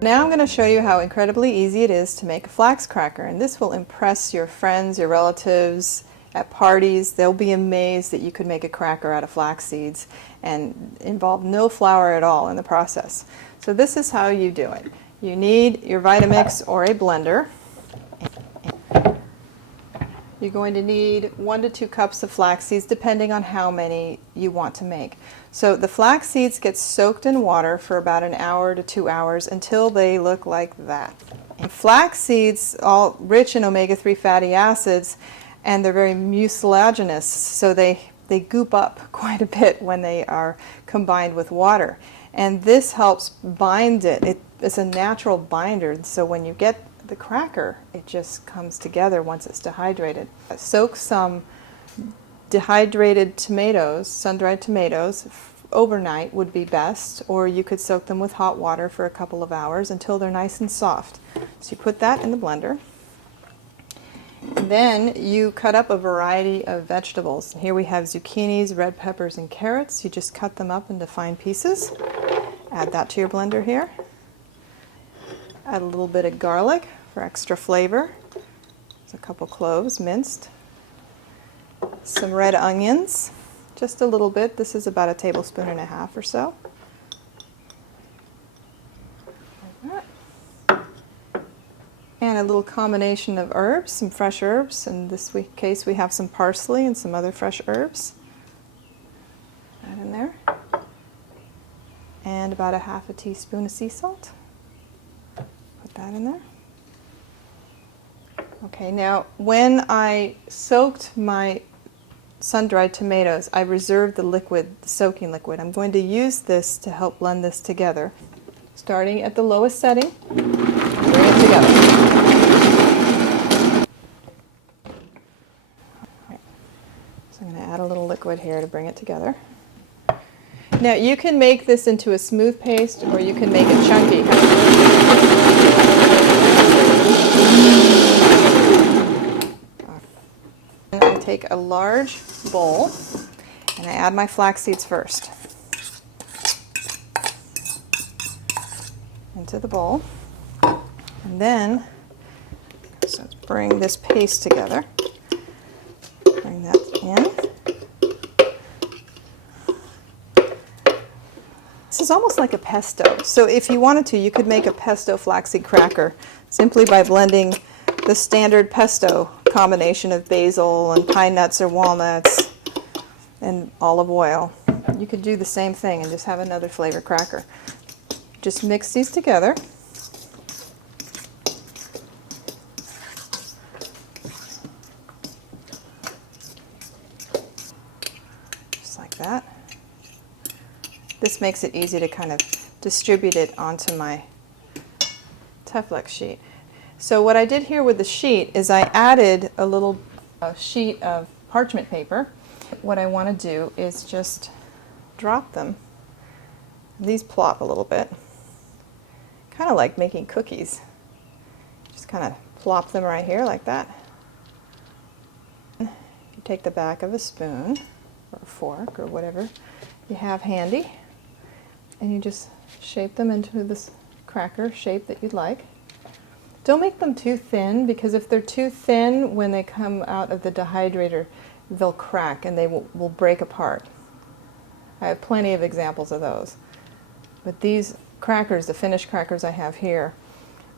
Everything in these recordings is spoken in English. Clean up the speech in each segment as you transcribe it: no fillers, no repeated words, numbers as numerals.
Now I'm going to show you how incredibly easy it is to make a flax cracker, and this will impress your friends, your relatives at parties. They'll be amazed that you could make a cracker out of flax seeds and involve no flour at all in the process. So this is how you do it. You need your Vitamix or a blender. You're going to need 1 to 2 cups of flax seeds depending on how many you want to make. So the flax seeds get soaked in water for about an hour to 2 hours until they look like that. And flax seeds all rich in omega-3 fatty acids, and they're very mucilaginous, so they goop up quite a bit when they are combined with water. And this helps bind it. It's a natural binder, so when you get the cracker, it just comes together once it's dehydrated. Soak some dehydrated tomatoes, sun-dried tomatoes, overnight would be best, or you could soak them with hot water for a couple of hours until they're nice and soft. So you put that in the blender. And then you cut up a variety of vegetables. Here we have zucchinis, red peppers, and carrots. You just cut them up into fine pieces. Add that to your blender here. Add a little bit of garlic for extra flavor. There's a couple cloves minced. Some red onions, just a little bit. This is about 1.5 tablespoons or so. Like that. And a little combination of herbs, some fresh herbs. In this case we have some parsley and some other fresh herbs. That in there. And about 1/2 teaspoon of sea salt. Put that in there. Okay, now when I soaked my sun-dried tomatoes, I reserved the liquid, the soaking liquid. I'm going to use this to help blend this together. Starting at the lowest setting, bring it together. Right. So I'm going to add a little liquid here to bring it together. Now you can make this into a smooth paste, or you can make it chunky. I take a large bowl and I add my flax seeds first into the bowl, and then so let's bring this paste together. Bring that in. This is almost like a pesto. So if you wanted to, you could make a pesto flaxseed cracker simply by blending the standard pesto combination of basil and pine nuts or walnuts and olive oil. You could do the same thing and just have another flavor cracker. Just mix these together. Just like that. This makes it easy to kind of distribute it onto my Teflon sheet. So what I did here with the sheet is I added a little sheet of parchment paper. What I want to do is just drop them. These plop a little bit, kind of like making cookies. Just kind of plop them right here like that. You take the back of a spoon or a fork or whatever you have handy, and you just shape them into this cracker shape that you'd like. Don't make them too thin, because if they're too thin, when they come out of the dehydrator, they'll crack and they will break apart. I have plenty of examples of those. But these crackers, the finished crackers I have here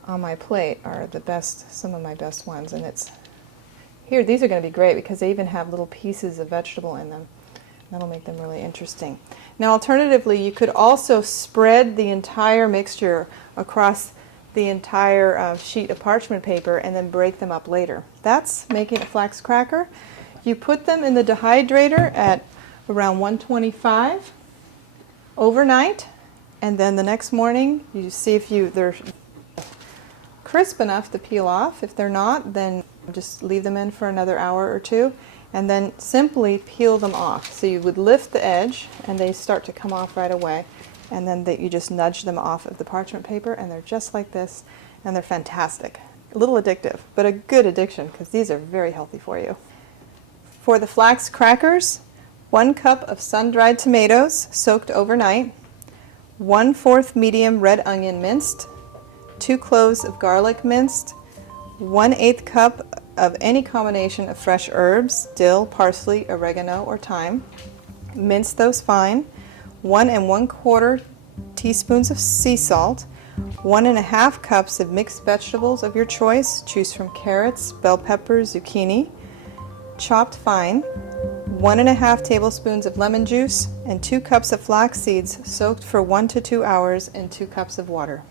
on my plate, are the best, some of my best ones. And it's here, these are going to be great because they even have little pieces of vegetable in them. That'll make them really interesting. Now alternatively, you could also spread the entire mixture across the entire sheet of parchment paper and then break them up later. That's making a flax cracker. You put them in the dehydrator at around 125 overnight, and then the next morning you see if they're crisp enough to peel off. If they're not, then just leave them in for another hour or two, and then simply peel them off. So you would lift the edge and they start to come off right away, and then you just nudge them off of the parchment paper and they're just like this, and they're fantastic. A little addictive, but a good addiction because these are very healthy for you. For the flax crackers, 1 cup of sun-dried tomatoes soaked overnight, 1/4 medium red onion minced, 2 cloves of garlic minced, 1/8 cup of any combination of fresh herbs, dill, parsley, oregano, or thyme. Mince those fine. 1 1/4 teaspoons of sea salt, 1 1/2 cups of mixed vegetables of your choice. Choose from carrots, bell peppers, zucchini, chopped fine. 1 1/2 tablespoons of lemon juice, and 2 cups of flax seeds soaked for 1 to 2 hours in 2 cups of water.